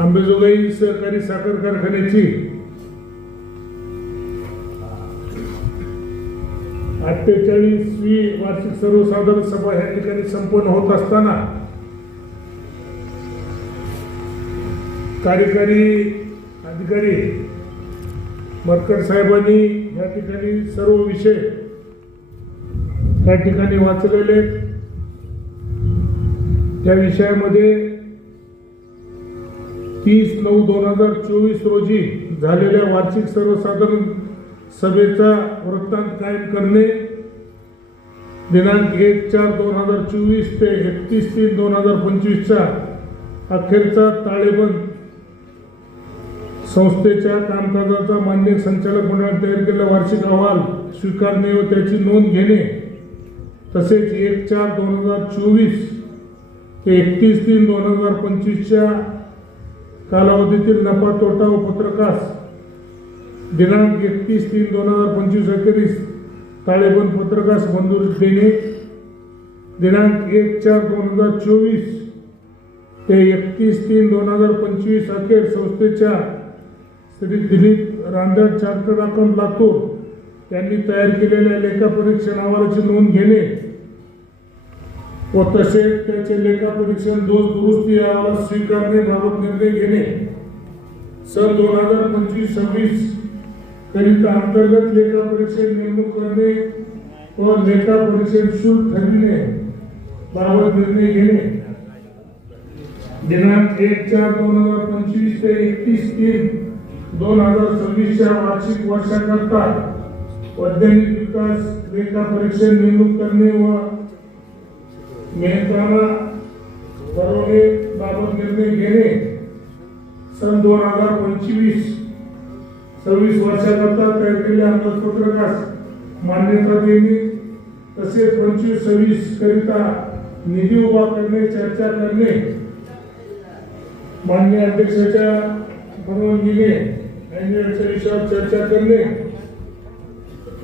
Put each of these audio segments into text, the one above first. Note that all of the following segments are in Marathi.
आंबेजोगाई सहकारी साखर कारखान्याची अठ्ठेचाळीसवी वार्षिक सर्वसाधारण सभा या ठिकाणी संपन्न होत असताना कार्यकारी अधिकारी मरकर साहेबांनी या ठिकाणी सर्व विषय या ठिकाणी वाचलेले त्या विषयामध्ये तीस नऊ दोन हजार चोवीस रोजी झालेल्या वार्षिक सर्वसाधारण सभेचा वृत्तांत कायम करणे दिनांक एक चार दोन हजार चोवीस ते एकतीस तीन दोन हजार पंचवीसचा अखेरचा ताळेबंद संस्थेच्या कामकाजाचा मान्य संचालक मंडळाने तयार केलेला वार्षिक अहवाल स्वीकारणे व त्याची नोंद घेणे तसेच एक चार दोन हजार चोवीस ते एकतीस तीन दोन हजार पंचवीसच्या कालावधीतील नफा तोटा व पत्रकास. दिनांक एकतीस तीन दोन हजार पंचवीस अखेरीस ताळेबंद पत्रकास मंजुरी देणे. दिनांक एक चार दोन हजार चोवीस. ते एकतीस तीन दोन हजार पंचवीस अखेर संस्थेच्या श्री दिलीप रांधण चार्टर्ड अकाउंट लातूर यांनी तयार केलेल्या लेखापरीक्षण अहवालाची नोंद घेणे. व तसेच त्याचे लेखापरीक्षण दोष दुरुस्ती अहवाल स्वीकारणे बाबत निर्णय घेणे. सन दोन हजार पंचवीस सव्वीस करिता अंतर्गत लेखापरीक्षण नेमणूक करणे व लेखापरीक्षण शुल्क ठरविणे बाबत निर्णय घेणे. दिनांक एक चार दोन हजार पंचवीस ते एकतीस तीन दोन हजार सव्वीसच्या वार्षिक वर्षाकरता वैज्ञानिक विकास लेखापरीक्षण नेमणूक करणे व मेहताना भरवणे बाबत निर्णय घेणे सन दोन हजार पंचवीस सव्वीस वर्षाकरता तयार केलेल्या अंदाजपत्रकास मान्यता देणे तसेच पंचवीस सव्वीस करिता निधी उभा करणे चर्चा करणे मान्य अध्यक्षाच्या परवानगीने अॅन्युअलच्या विषयावर चर्चा करणे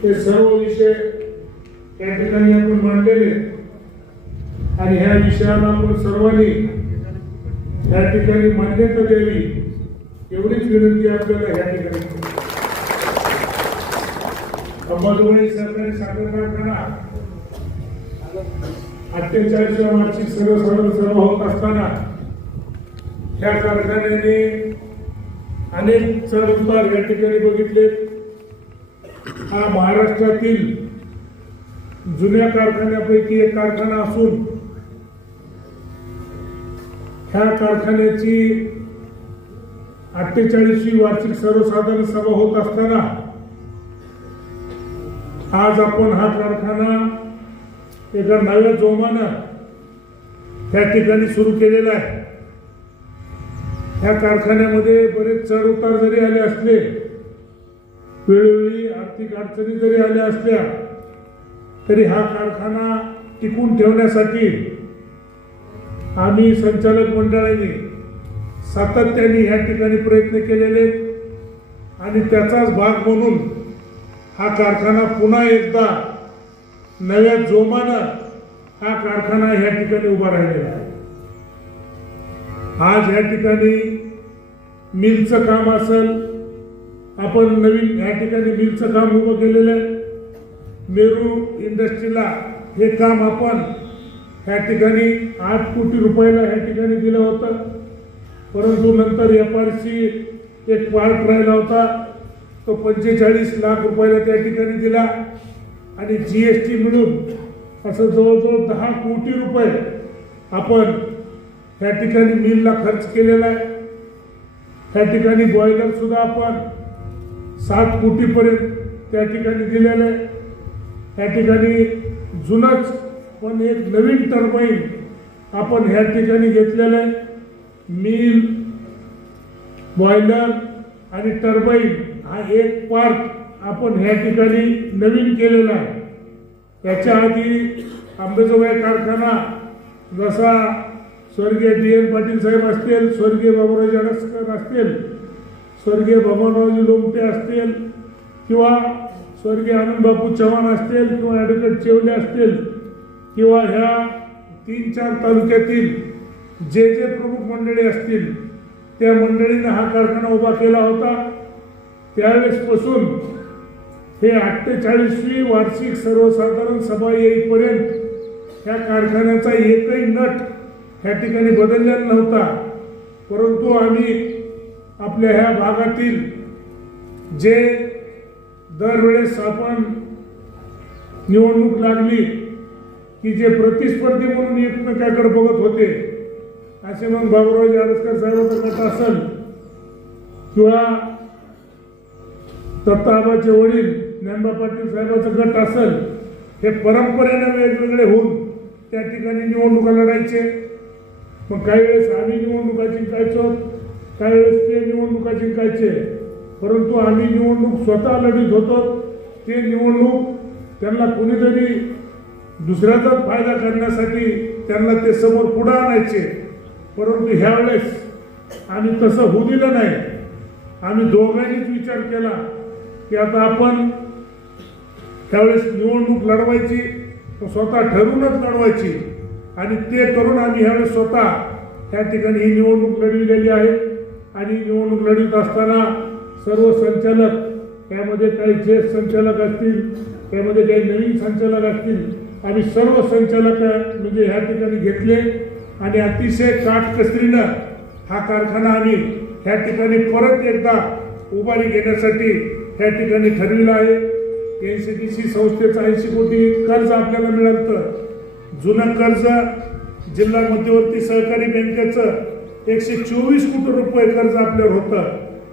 हे सर्व विषय या ठिकाणी आपण मांडलेले आणि ह्या विषयाला आपण सर्वांनी या ठिकाणी मान्यता द्यावी एवढीच विनंती आपल्याला ह्या ठिकाणी अंबाजोगाई सरकारी साखर कारखाना अठ्ठेचाळीसव्या वार्षिक सर्वसाधारण सभा होत असताना ह्या कारखान्याने अनेक चढ उतार या ठिकाणी बघितले. हा महाराष्ट्रातील जुन्या कारखान्यापैकी एक कारखाना असून ह्या कारखान्याची अठ्ठेचाळीसवी वार्षिक सर्वसाधारण सभा होत असताना आज आपण हा कारखाना एका नव्या जोमानं त्या ठिकाणी सुरू केलेला आहे. ह्या कारखान्यामध्ये बरेच चढ उतार जरी आले असले वेळोवेळी आर्थिक अडचणी जरी आल्या असल्या तरी हा कारखाना टिकून ठेवण्यासाठी आम्ही संचालक मंडळाने सातत्याने ह्या ठिकाणी प्रयत्न केलेले आहेत. आणि त्याचाच भाग म्हणून हा कारखाना पुन्हा एकदा नव्या जोमानं हा कारखाना ह्या ठिकाणी उभा राहिलेला आहे. आज या ठिकाणी मिलचं काम असेल आपण नवीन या ठिकाणी मिलचं काम उभं केलेलं आहे. मेरू इंडस्ट्रीला हे काम आपण ह्या ठिकाणी आठ कोटी रुपयाला ह्या ठिकाणी दिलं होतं. परंतु नंतर एफ आर सी एक पार्ट राहिला होता. तो पंचेचाळीस लाख रुपयाला त्या ठिकाणी दिला. आणि जी एस टी मिळून असं जवळजवळ दहा कोटी रुपये आपण त्या ठिकाणी मिलला खर्च केलेला आहे. त्या ठिकाणी बॉयलर सुद्धा आपण सात कोटीपर्यंत त्या ठिकाणी दिलेलं आहे. त्या ठिकाणी जुनंच पण एक नवीन टर्बाईन आपण ह्या ठिकाणी घेतलेलं आहे. मिल बॉयलर आणि टर्बाईन हा एक पार्ट आपण ह्या ठिकाणी नवीन केलेला आहे. त्याच्या आधी आंबेजोगाई कारखाना जसा स्वर्गीय डी एन पाटील साहेब असतील स्वर्गीय बाबूराज अडसकर असतील स्वर्गीय भगवानरावजी लोमटे असतील किंवा स्वर्गीय आनंदबापू चव्हाण असतील किंवा ॲडव्होकेट चेवले असतील किंवा ह्या तीन चार तालुक्यातील जे जे प्रमुख मंडळी असतील त्या मंडळीनं हा कारखाना उभा केला होता. त्यावेळेसपासून हे अठ्ठेचाळीसवी वार्षिक सर्वसाधारण सभा येईपर्यंत ह्या कारखान्याचा एकही नट ह्या ठिकाणी बदललेला नव्हता. परंतु आम्ही आपल्या ह्या भागातील जे दरवेळेस आपण निवडणूक लागली की जे प्रतिस्पर्धी म्हणून एकमेकाकडे बघत होते. असे मग बाबुराव आडसकर साहेबांचा गट असेल. किंवा दत्ताबाचे वडील ज्ञानबा पाटील साहेबाचा गट असेल. हे परंपरेने वेगवेगळे होऊन त्या ठिकाणी निवडणुका लढायचे. मग काही वेळेस आम्ही निवडणुका जिंकायचो काही वेळेस ते निवडणुका जिंकायचे. परंतु आम्ही निवडणूक स्वतः लढीत होतो. ते निवडणूक त्यांना कुणीतरी दुसऱ्याचाच फायदा करण्यासाठी त्यांना ते समोर पुढे आणायचे. परंतु ह्यावेळेस आम्ही तसं होऊ दिलं नाही. आम्ही दोघांनीच विचार केला की आता आपण त्यावेळेस निवडणूक लढवायची स्वतः ठरवूनच लढवायची. आणि ते करून आम्ही ह्यावेळेस स्वतः त्या ठिकाणी ही निवडणूक लढविलेली आहे. आणि निवडणूक लढवित असताना सर्व संचालक त्यामध्ये काही ज्येष्ठ संचालक असतील त्यामध्ये काही नवीन संचालक असतील आम्ही सर्व संचालक म्हणजे ह्या ठिकाणी घेतले आणि अतिशय काटकसरीनं हा कारखाना आम्ही ह्या ठिकाणी परत एकदा उभारी घेण्यासाठी ह्या ठिकाणी ठरविलं आहे. एन सी टी सी संस्थेचं ऐंशी कोटी कर्ज आपल्याला मिळालं जुनं कर्ज जिल्हा मध्यवर्ती सहकारी बँकेचं एकशे चोवीस कोटी रुपये कर्ज आपल्यावर होतं.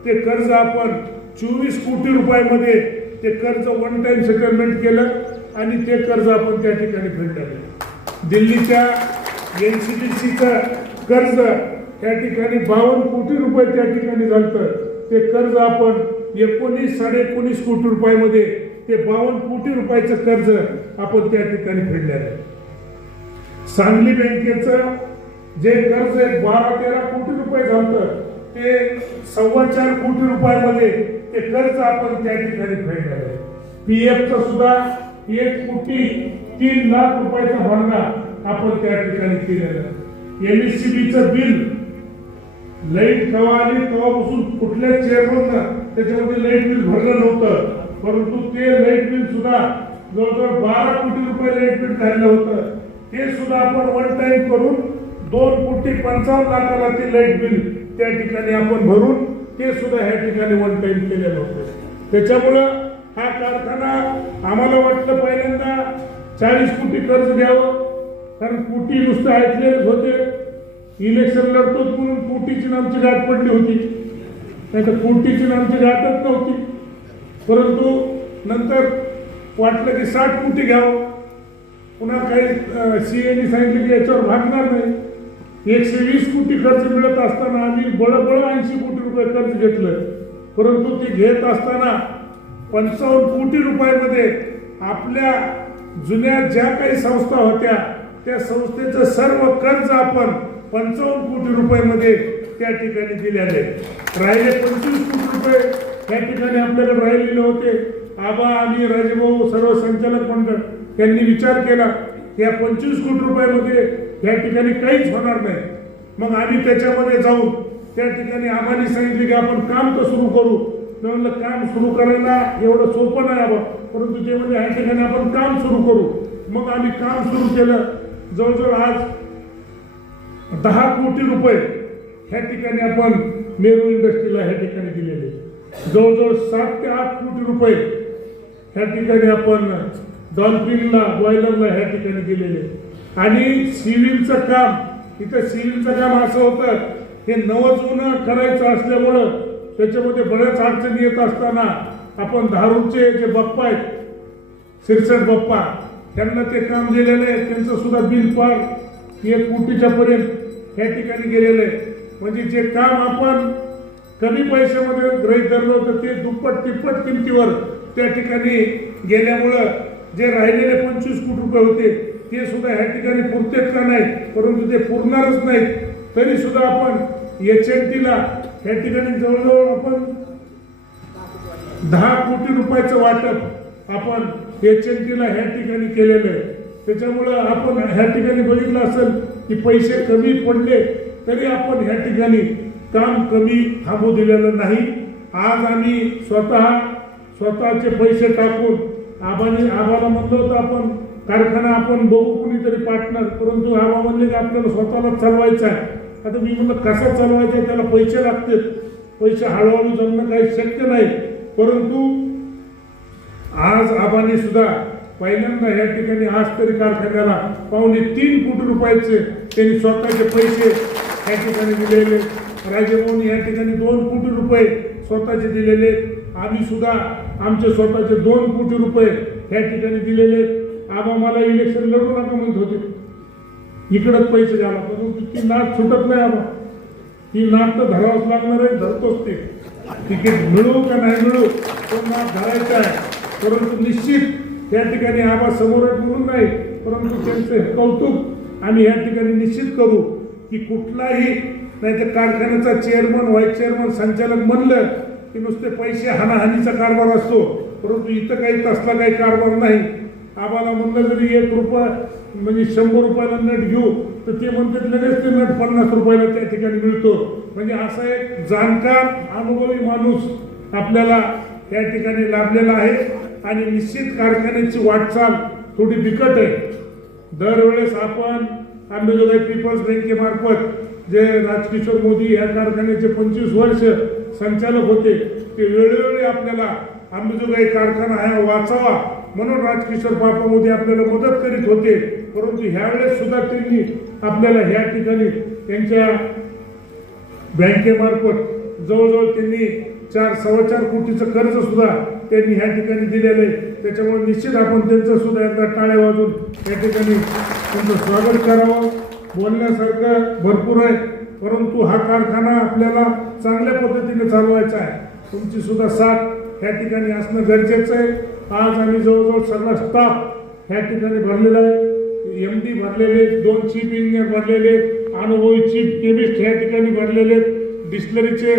ते कर्ज आपण चोवीस कोटी रुपयामध्ये ते कर्ज वन टाईम सेटलमेंट केलं. आणि ते कर्ज आपण त्या ठिकाणी फेडलं दिल्लीच्या एन सी सीचं कर्ज त्या ठिकाणी बावन्न कोटी रुपये त्या ठिकाणी झालं ते कर्ज आपण एकोणीस साडे एकोणीस कोटी रुपयामध्ये ते बावन्न कोटी रुपयाचं कर्ज आपण त्या ठिकाणी फेडलेलं आहे सांगली बँकेचं जे कर्ज आहे बारा तेरा कोटी रुपये झालं ते सव्वा चार कोटी रुपयामध्ये ते कर्ज आपण त्या ठिकाणी फेडलेलं आहे पी एफचं सुद्धा एक कोटी तीन लाख रुपयाचा भरणा आपण त्या ठिकाणी केलेला आहे. एमएससीबीचं बिल लाइट केव्हा आली तेव्हापासून कुठल्या चेअरमन त्याच्यामध्ये लाइट बिल भरलं नव्हतं. परंतु ते लाइट बिल सुद्धा जवळजवळ बारा कोटी रुपये लाइट बिल झालेलं होतं. ते सुद्धा आपण वन टाईम करून दोन कोटी पंचावन्न लाखाला ते लाइट बिल त्या ठिकाणी आपण भरून ते सुद्धा ह्या ठिकाणी वन टाईम केलेलं होतं. त्याच्यामुळं हा कारखाना आम्हाला वाटलं पहिल्यांदा चाळीस कोटी कर्ज द्यावं. कारण कोटी नुसतं ऐकलेलेच होते. इलेक्शन लढतोच म्हणून कोटीची आमची गाठ पडली होती. नाही तर कोटीची आमची गाठच नव्हती. परंतु नंतर वाटलं की साठ कोटी घ्यावं. पुन्हा काही सी एनी सांगितलं की याच्यावर भागणार नाही. एकशे वीस कोटी खर्च मिळत असताना आम्ही बळबळ ऐंशी कोटी रुपये कर्ज घेतलं. परंतु ते घेत असताना पंचावन्न कोटी रुपयामध्ये आपल्या जुन्या ज्या काही संस्था होत्या त्या संस्थेचं सर्व कर्ज आपण पंचावन्न कोटी रुपयामध्ये त्या ठिकाणी दिलेले राहिले पंचवीस कोटी रुपये त्या ठिकाणी आपल्याला राहिलेले होते. आबा आणि राजेभाऊ सर्व संचालक मंडळ त्यांनी विचार केला की या पंचवीस कोटी रुपयामध्ये या ठिकाणी काहीच होणार नाही. मग आम्ही त्याच्यामध्ये जाऊन त्या ठिकाणी आम्हाला सांगितले की आपण काम तर सुरू करू म्हणलं काम सुरू करायला एवढं सोपं नाही आबा परंतु ते म्हणजे या ठिकाणी आपण काम सुरू करू. मग आम्ही काम सुरू केलं. जवळजवळ आज दहा कोटी रुपये ह्या ठिकाणी आपण मेरू इंडस्ट्रीला ह्या ठिकाणी दिलेले जवळजवळ सात ते आठ कोटी रुपये ह्या ठिकाणी आपण डॉल्फिनला बॉयलरला ह्या ठिकाणी दिलेले आणि सिव्हिलचं काम इथं सिव्हिलचं काम असं होतं हे नवं जुनं करायचं असल्यामुळं त्याच्यामध्ये बऱ्याच अडचणी येत असताना आपण धारूरचे जे बाप्पा आहेत शिरसट बाप्पा त्यांना ते काम दिलेलं आहे. त्यांचं सुद्धा बिल पार एक कोटीच्या पर्यंत या ठिकाणी गेलेलं आहे. म्हणजे जे काम आपण कमी पैशामध्ये गृहीत धरलं होतं ते दुप्पट तिप्पट किमतीवर त्या ठिकाणी गेल्यामुळं जे राहिलेले पंचवीस कोटी रुपये होते ते सुद्धा ह्या ठिकाणी पुरतेच का नाही परंतु ते पुरणारच नाहीत. तरी सुद्धा आपण एच एन टीला ह्या ठिकाणी जवळजवळ आपण दहा कोटी रुपयाचं वाटप आपण एच एन टीला ह्या ठिकाणी केलेलं आहे. त्याच्यामुळं आपण ह्या ठिकाणी बघितलं असेल की पैसे कमी पडले तरी आपण ह्या ठिकाणी काम कमी थांबू दिलेलं नाही. आज आम्ही स्वतः स्वतःचे पैसे टाकून आबाने आबाला म्हणलं होतं आपण कारखाना आपण बघू कुणीतरी पार्टनर परंतु आबा म्हणजे आपल्याला स्वतःला चालवायचा आहे. आता मी म्हणलं कसा चालवायचा आहे? त्याला पैसे लागतील. पैसे हळूहळू जमणं काही शक्य नाही. परंतु आज आबाने सुद्धा पहिल्यांदा या ठिकाणी आज तरी कारखान्याला पावणे तीन कोटी रुपयाचे त्यांनी स्वतःचे पैसे या ठिकाणी दिलेले. राजेभाऊन या ठिकाणी दोन कोटी रुपये स्वतःचे दिलेले. आम्ही सुद्धा आमचे स्वतःचे दोन कोटी रुपये या ठिकाणी दिलेले. आबा मला इलेक्शन लढू नका म्हणत होते. इकडंच पैसे द्यावा परंतु ती नाक सुटत नाही आबा ती नाक तर धरावंच लागणार आहे धरतोच ते. तिकीट मिळू का नाही मिळू तो नाक धरायचा आहे. परंतु निश्चित त्या ठिकाणी आबा समोर म्हणून नाही परंतु त्यांचे कौतुक आम्ही या ठिकाणी निश्चित करू की कुठलाही नाही तर कारखान्याचा चेअरमन व्हाईस चेअरमन संचालक म्हणलं की नुसते पैसे हानाहानीचा कारभार असतो. परंतु इथं काही तसला काही कारभार नाही. आम्हाला म्हणलं जरी एक रुपया म्हणजे शंभर रुपयाला नट घेऊ तर ते म्हणतात लगेच ते नट पन्नास रुपयाला त्या ठिकाणी मिळतो. म्हणजे असा एक जाणकार अनुभवी माणूस आपल्याला या ठिकाणी लाभलेला आहे. आणि निश्चित कारखान्याची वाटचाल थोडी बिकट आहे. दरवेळेस आपण आंबेजोगाई पीपल्स बँकेमार्फत जे राजकिशोर मोदी या कारखान्याचे पंचवीस वर्ष संचालक होते ते वेळोवेळी आपल्याला आंबेजोगाई कारखाना हा वाचावा म्हणून राजकिशोर बापा मोदी आपल्याला मदत करीत होते. परंतु ह्यावेळेस सुद्धा त्यांनी आपल्याला ह्या ठिकाणी त्यांच्या बँकेमार्फत जवळजवळ त्यांनी चार सव्वा चार कोटीचं कर्ज सुद्धा त्यांनी ह्या ठिकाणी दिलेलं आहे. त्याच्यामुळे निश्चित आपण त्यांचं सुद्धा एकदा टाळ्या वाजून या ठिकाणी त्यांचं स्वागत करावं. बोलण्यासारखं भरपूर आहे. परंतु हा कारखाना आपल्याला चांगल्या पद्धतीने चालवायचा आहे. तुमची सुद्धा साथ ह्या ठिकाणी असणं गरजेचं आहे. आज आम्ही जवळजवळ सगळा स्टाफ ह्या ठिकाणी भरलेला आहे. एम डी भरलेले आहेत, दोन चीफ इंजिनियर भरलेले आहेत, अनुभवी चीफ केमिस्ट ह्या ठिकाणी भरलेले आहेत, डिस्टलरीचे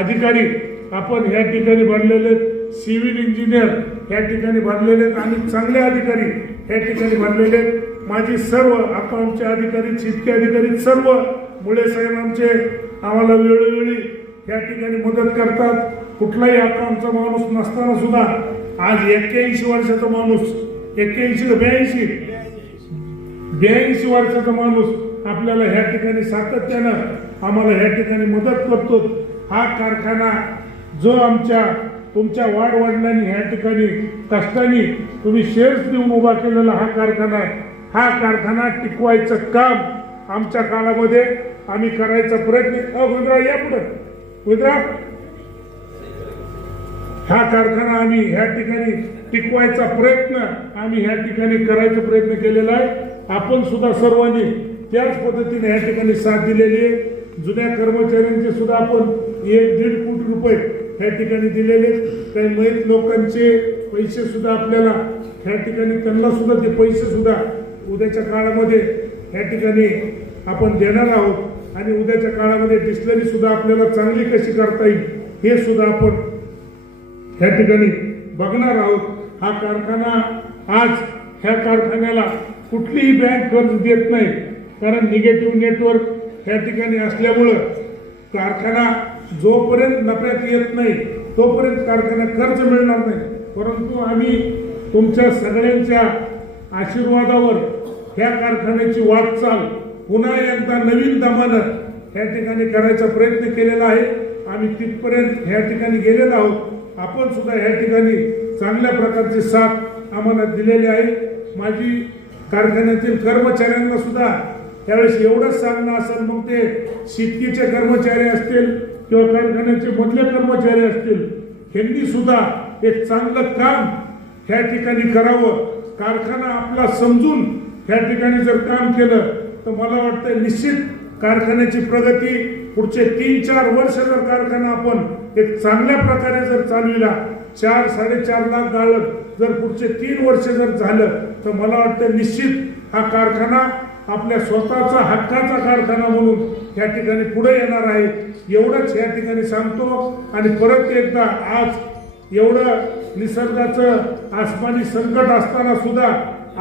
अधिकारी आपण ह्या ठिकाणी भरलेले आहेत, सिव्हिल इंजिनियर ह्या ठिकाणी भरलेले आहेत आणि चांगले अधिकारी ह्या ठिकाणी भरलेले आहेत. माझी सर्व अकाउंटचे अधिकारी चिटके अधिकारी सर्व मुळे साहेब आमचे आम्हाला वेळोवेळी या ठिकाणी मदत करतात. कुठलाही आमचा माणूस नसताना सुद्धा आज एक्क्याऐंशी वर्षाचा माणूस एक्क्याऐंशी ब्याऐंशी? ब्याऐंशी वर्षाचा माणूस आपल्याला ह्या ठिकाणी सातत्यानं आम्हाला ह्या ठिकाणी मदत करतो. हा कारखाना जो आमच्या तुमच्या वाडवडिलांनी ह्या ठिकाणी कष्टाने तुम्ही शेअर्स देऊन उभा केलेला हा कारखाना आहे. हा कारखाना टिकवायचं काम आमच्या काळामध्ये आम्ही करायचा प्रयत्न. अ विद्रा या पुढं. विद्रा हा कारखाना आम्ही ह्या ठिकाणी टिकवायचा प्रयत्न आम्ही ह्या ठिकाणी करायचा प्रयत्न केलेला आहे. आपण सुद्धा सर्वांनी त्याच पद्धतीने ह्या ठिकाणी साथ दिलेली आहे. जुन्या कर्मचाऱ्यांचे सुद्धा आपण एक दीड कोटी रुपये ह्या ठिकाणी दिलेले आहेत. काही मयत लोकांचे पैसे सुद्धा आपल्याला ह्या ठिकाणी त्यांना सुद्धा ते पैसे सुद्धा उद्याच्या काळामध्ये ह्या ठिकाणी आपण देणार आहोत. आणि उद्याच्या काळामध्ये डिस्लरी सुद्धा आपल्याला चांगली कशी करता येईल हे सुद्धा आपण ह्या ठिकाणी बघणार आहोत हा कारखाना आज ह्या कारखान्याला कुठलीही बँक कर्ज देत नाही. कारण निगेटिव्ह नेटवर्क ह्या ठिकाणी असल्यामुळं कारखाना जोपर्यंत नफ्यात येत नाही तोपर्यंत कारखाना कर्ज मिळणार नाही. परंतु आम्ही तुमच्या सगळ्यांच्या आशीर्वादावर ह्या कारखान्याची वाटचाल पुन्हा एकदा नवीन दमानं ह्या ठिकाणी करायचा प्रयत्न केलेला आहे. आम्ही तिथपर्यंत ह्या ठिकाणी गेलेलो आहोत. आपण सुद्धा ह्या ठिकाणी चांगल्या प्रकारची साथ आम्हाला दिलेली आहे. माझी कारखान्यातील कर्मचाऱ्यांना सुद्धा त्यावेळेस एवढंच सांगणं असेल मग ते शेतकीचे कर्मचारी असतील किंवा कारखान्याचे मधले कर्मचारी असतील यांनी सुद्धा एक चांगलं काम ह्या ठिकाणी करावं. कारखाना आपला समजून ह्या ठिकाणी जर काम केलं तर मला वाटतं निश्चित कारखान्याची प्रगती पुढचे तीन चार वर्ष जर कारखाना आपण एक चांगल्या प्रकारे जर चालविला चार साडेचार लाख गाळत जर पुढचे तीन वर्ष जर झालं तर मला वाटतं निश्चित हा कारखाना आपल्या स्वतःचा हक्काचा कारखाना म्हणून या ठिकाणी पुढे येणार आहे. एवढंच या ठिकाणी सांगतो आणि परत एकदा आज एवढं निसर्गाचं आसमानी संकट असताना सुद्धा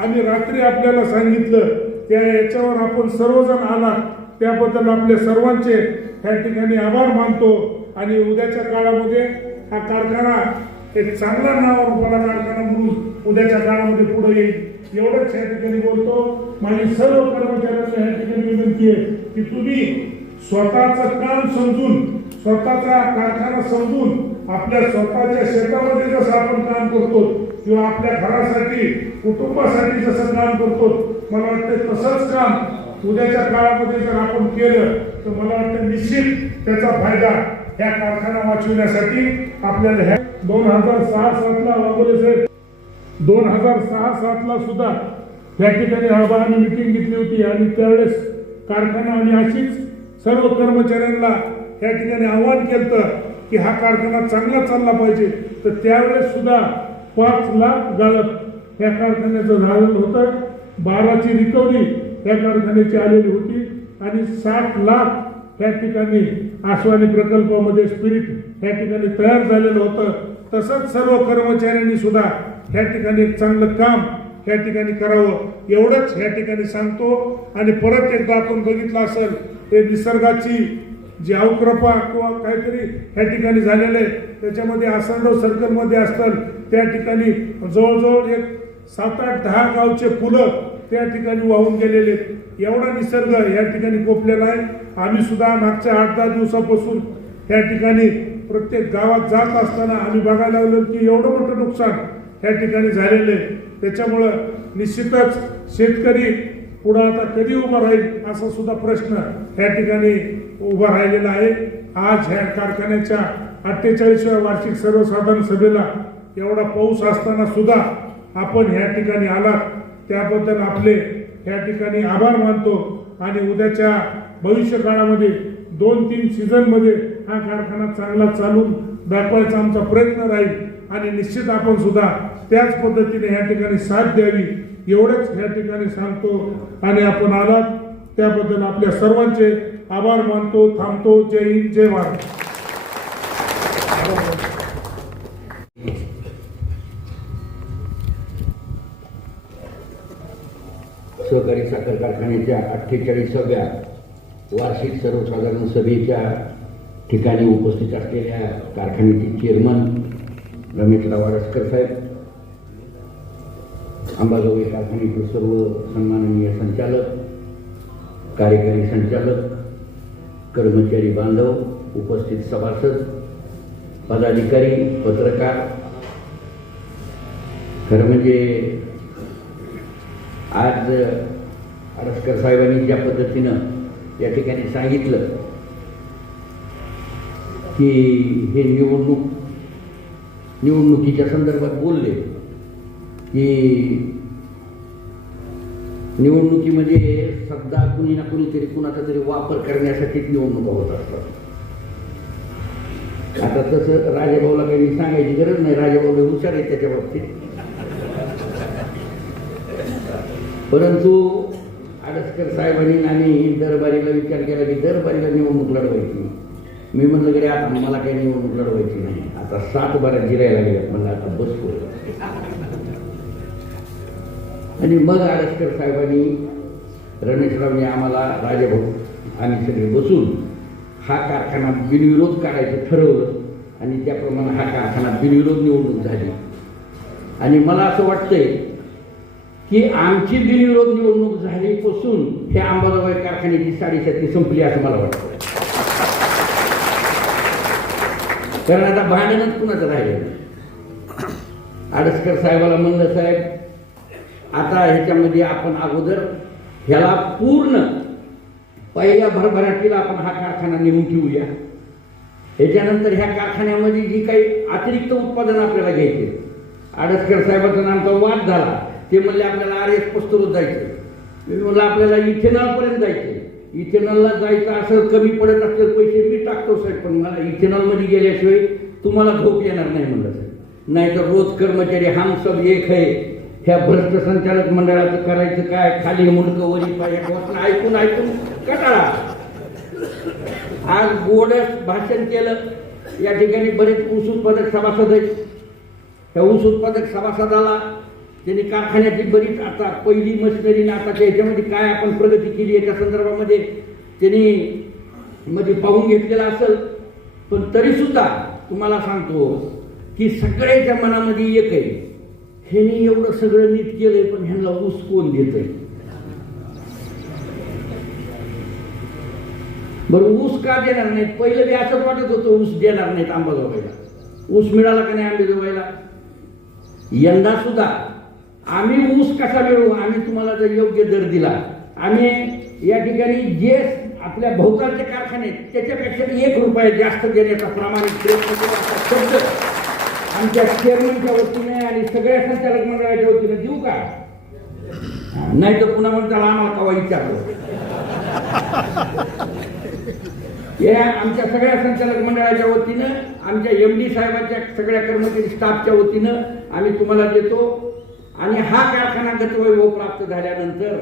आम्ही रात्री आपल्याला सांगितलं त्या याच्यावर आपण सर्वजण आला त्याबद्दल आपले सर्वांचे या ठिकाणी आभार मानतो. आणि उद्याच्या काळामध्ये हा कारखाना एक चांगला नावारूपाला कारखाना म्हणून उद्याच्या काळामध्ये पुढे येईल. एवढंच या ठिकाणी बोलतो. माझी सर्व कर्मचाऱ्यांना या ठिकाणी विनंती आहे की तुम्ही स्वतःचं काम समजून स्वतःचा कारखाना समजून आपल्या स्वतःच्या शेतामध्ये जसं आपण काम करतो किंवा आपल्या घरासाठी कुटुंबासाठी जसं काम करतो मला वाटतं तसंच काम उद्याच्या काळामध्ये जर आपण केलं तर मला वाटतं निश्चित त्याचा फायदा या कारखाना वाचविण्यासाठी आपल्याला ह्या दोन हजार सहा सातला वागवले साहेब दोन हजार सहा सातला सुद्धा या ठिकाणी आम्ही मिटिंग घेतली होती आणि त्यावेळेस कारखाना आणि अशीच सर्व कर्मचाऱ्यांना या ठिकाणी आव्हान केलं की हा कारखाना चांगला चालला पाहिजे. तर त्यावेळेस सुद्धा पाच लाख गाळप या कारखान्याचं झालेलं होतं. बाराची रिकव्हरी या कारखान्याची आलेली होती आणि साठ लाख या ठिकाणी आसवानी प्रकल्पामध्ये स्पिरिट या ठिकाणी तयार झालेलं होतं. तसंच सर्व कर्मचाऱ्यांनी सुद्धा या ठिकाणी एक चांगलं काम या ठिकाणी करावं एवढंच या ठिकाणी सांगतो. आणि परत एकदा आपण बघितलं असेल ते निसर्गाची जी अवकृपा किंवा काहीतरी या ठिकाणी झालेलं आहे त्याच्यामध्ये आसनगाव सर्कलमध्ये असतात. त्या ठिकाणी जवळजवळ एक सात आठ दहा गावचे फुलं त्या ठिकाणी वाहून गेलेले आहेत. एवढा निसर्ग या ठिकाणी कोपलेला आहे. आम्ही सुद्धा मागच्या आठ दहा दिवसापासून त्या ठिकाणी प्रत्येक गावात जात असताना आम्ही बघायला लागलो की एवढं मोठं नुकसान या ठिकाणी झालेलं आहे. त्याच्यामुळं निश्चितच शेतकरी पुढं आता कधी उभा राहील असा सुद्धा प्रश्न या ठिकाणी उभा राहिलेला आहे. आज ह्या कारखान्याच्या अठ्ठेचाळीसव्या वार्षिक सर्वसाधारण सभेला एवढा पाऊस असताना सुद्धा आपण ह्या ठिकाणी आलात. त्याबद्दल आपले या ठिकाणी आभार मानतो आणि उद्याच्या भविष्य काळामध्ये दोन तीन सीझनमध्ये हा कारखाना चांगला चालून दाखवायचा आमचा प्रयत्न राहील. आणि निश्चित आपण सुद्धा त्याच पद्धतीने या ठिकाणी साथ द्यावी एवढंच या ठिकाणी सांगतो. आणि आपण आलात त्याबद्दल आपल्या सर्वांचे आभार मानतो थांबतो. जय हिंद जय महाराज सहकारी साखर कारखान्याच्या अठ्ठेचाळीसाव्या वार्षिक सर्वसाधारण सभेच्या ठिकाणी उपस्थित असलेल्या कारखान्याचे चेअरमन रमेशराव वाडसकर साहेब अंबाजोगाई कारखान्याचे सर्व सन्माननीय संचालक कार्यकारी संचालक कर्मचारी बांधव उपस्थित सभासद पदाधिकारी पत्रकार खरं म्हणजे आज आरसकर साहेबांनी ज्या पद्धतीनं या ठिकाणी सांगितलं की हे निवडणूक निवडणुकीच्या संदर्भात बोलले की निवडणुकीमध्ये म्हणजे सध्या कुणी ना कुणीतरी कुणाचा तरी वापर करण्यासाठीच निवडणुका होत असतात. आता तसं राजाभाऊला काही सांगायची गरज नाही. राजाभाऊ हुशार आहे त्याच्या बाबतीत. परंतु आडसकर साहेबांनी आणि दरबारीला विचार केला की दरबारीला निवडणूक लढवायची. मी म्हणलं की आता मला काही निवडणूक लढवायची नाही. आता सात बारा जिरायला गेल्यात. म्हणलं आता बसतो आणि मग आडसकर साहेबांनी रमेशरावने आम्हाला राजाभाऊ आम्ही सगळे बसून हा कारखाना बिनविरोध काढायचं ठरवलं आणि त्याप्रमाणे हा कारखाना बिनविरोध निवडणूक झाली. आणि मला असं वाटतंय की आमची बिनविरोध निवडणूक झालीपासून हे अंबाजोगाई कारखान्याची साडेसाती संपली असं मला वाटतं. कारण आता भांडणच कुणाचं राहिलं आडसकर साहेबाला म्हणलं साहेब आता ह्याच्यामध्ये आपण अगोदर ह्याला पूर्ण पहिल्या भरभराटीला आपण हा कारखाना नेऊन ठेवूया. ह्याच्यानंतर ह्या कारखान्यामध्ये जी काही अतिरिक्त उत्पादन आपल्याला घ्यायचे आडसकर साहेबाचा आमचा वाद झाला. ते म्हणले आपल्याला आर एस पस्तूरच जायचं मी म्हणलं आपल्याला इथेनॉलपर्यंत जायचं इथेनॉलला जायचं असं कमी पडत असलेले पैसे मी टाकतो साहेब. पण मला इथेनॉलमध्ये गेल्याशिवाय तुम्हाला झोप येणार नाही म्हणलं साहेब. नाहीतर रोज कर्मचारी हम सब एक आहे. ह्या भ्रष्ट संचालक मंडळाचं करायचं काय? खाली मुंडकं वरी पाहिजे ऐकून ऐकून कटाळा. आज गोड भाषण केलं. या ठिकाणी बरेच ऊस उत्पादक सभासद आहेत. त्या ऊस उत्पादक सभासदाला त्यांनी कारखान्याची बरीच आता पहिली मशिनरीने आता आताच्या ह्याच्यामध्ये काय आपण प्रगती केली याच्या संदर्भामध्ये त्यांनी मध्ये पाहून घेतलेला असेल. पण तरी सुद्धा तुम्हाला सांगतो की सगळ्याच्या मनामध्ये एक आहे. ह्यांनी एवढं सगळं नीट केलंय पण ह्यांना ऊस कोण देतंय? बरं ऊस का देणार नाहीत? पहिलं बी असंच वाटत होतं ऊस देणार नाहीत आंबाजोबाईला ऊस मिळाला का नाही आंबेजोबाईला यंदा सुद्धा आम्ही ऊस कसा मिळवू? आम्ही तुम्हाला जर योग्य दर दिला. आम्ही या ठिकाणी जे आपल्या भोवतालचे कारखाने आहेत, त्याच्यापेक्षा एक रुपये जास्त देण्याचा प्रामाणिक प्रयत्न शब्द. आमच्या चेअरमनच्या वतीने आणि सगळ्या संचालक मंडळाच्या वतीने देऊ का? नाही तर पुन्हा म्हणताला आम्हाला कवा विचारलं? या आमच्या सगळ्या संचालक मंडळाच्या वतीनं आमच्या एम डी साहेबांच्या सगळ्या कर्मचारी स्टाफच्या वतीनं आम्ही तुम्हाला देतो. आणि हा कारखाना गतवैभव प्राप्त झाल्यानंतर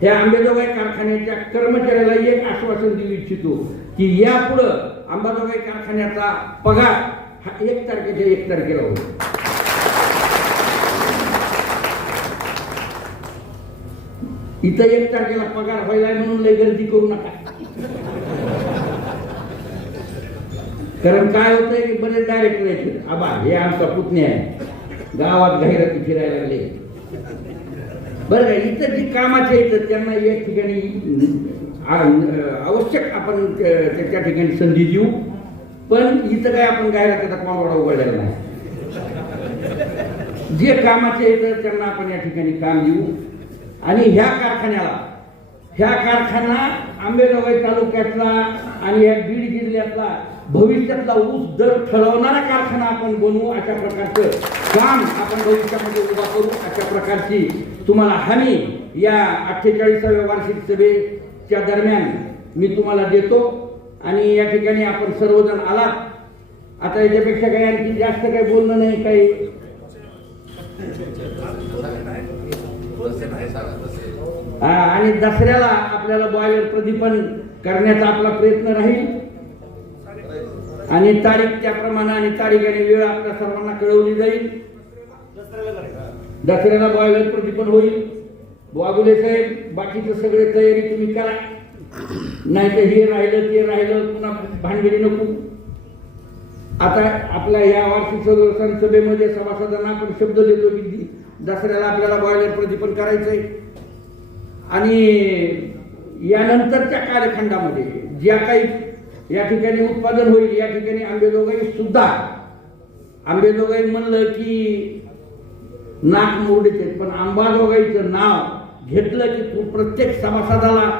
त्या आंबेजोगाई कारखान्याच्या कर्मचाऱ्याला एक आश्वासन देऊ इच्छितो की यापुढं अंबाजोगाई कारखान्याचा पगार हा एक तारखेच्या एक तारखेला होतो इथं एक तारखेला पगार व्हायला म्हणून लय गर्दी करू नका. कारण काय होतंय की बरेच डायरेक्टर आहेत. आबा हे आमचा पुतणे आहे. गावात घायराती फिरायला लागले. बरं का इथं जी कामाचे येतात त्यांना या ठिकाणी आवश्यक आपण त्या ठिकाणी संधी देऊ. पण इथं काय आपण गायरातीचा पावडा उघडलेला नाही. जे कामाचे येतात त्यांना आपण या ठिकाणी काम देऊ. आणि ह्या कारखान्याला ह्या कारखाना आंबेजोगाई तालुक्यातला आणि या बीड जिल्ह्यातला भविष्यातला ऊस दर ठरवणारा कारखाना आपण बनवू अशा प्रकारचं काम आपण भविष्यामध्ये उभा करू अशा प्रकारची तुम्हाला हमी या अठ्ठेचाळीसाव्या वार्षिक सभेच्या दरम्यान मी तुम्हाला देतो. आणि या ठिकाणी आपण सर्वजण आलात. आता याच्यापेक्षा काही आणखी जास्त काही बोलणं नाही काही? आणि दसऱ्याला आपल्याला बॉयलर प्रदीपन करण्याचा आपला प्रयत्न राहील. आणि तारीख त्याप्रमाणे आणि तारीख आणि वेळ आपल्या सर्वांना कळवली जाईल. दसऱ्याला बॉयलर प्रदीपन होईल. वागुले साहेब बाकीचं सगळे तयारी तुम्ही करा. नाही तर हे राहिलं ते राहिलं पुन्हा भांडगडी नको. आता आपल्या या वार्षिक सदस्य सभेमध्ये सभासदांना आपण शब्द देतो की दसऱ्याला आपल्याला बॉयलर प्रदीपन करायचंय. आणि यानंतरच्या कालखंडामध्ये ज्या काही या ठिकाणी उत्पादन होईल या ठिकाणी आंबेजोगाई सुद्धा आंबेजोगाई म्हणलं की नाक मोडीचे पण आंबाजोगाईचं नाव घेतलं की तू प्रत्येक सभासदाला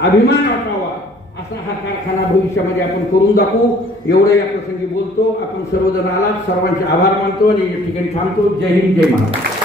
अभिमान वाटावा. असा हा कारखाना भविष्यामध्ये आपण करून दाखवू. एवढं या प्रसंगी बोलतो. आपण सर्वजण आलात. सर्वांचे आभार मानतो आणि या ठिकाणी थांबतो. जय हिंद जय महाराज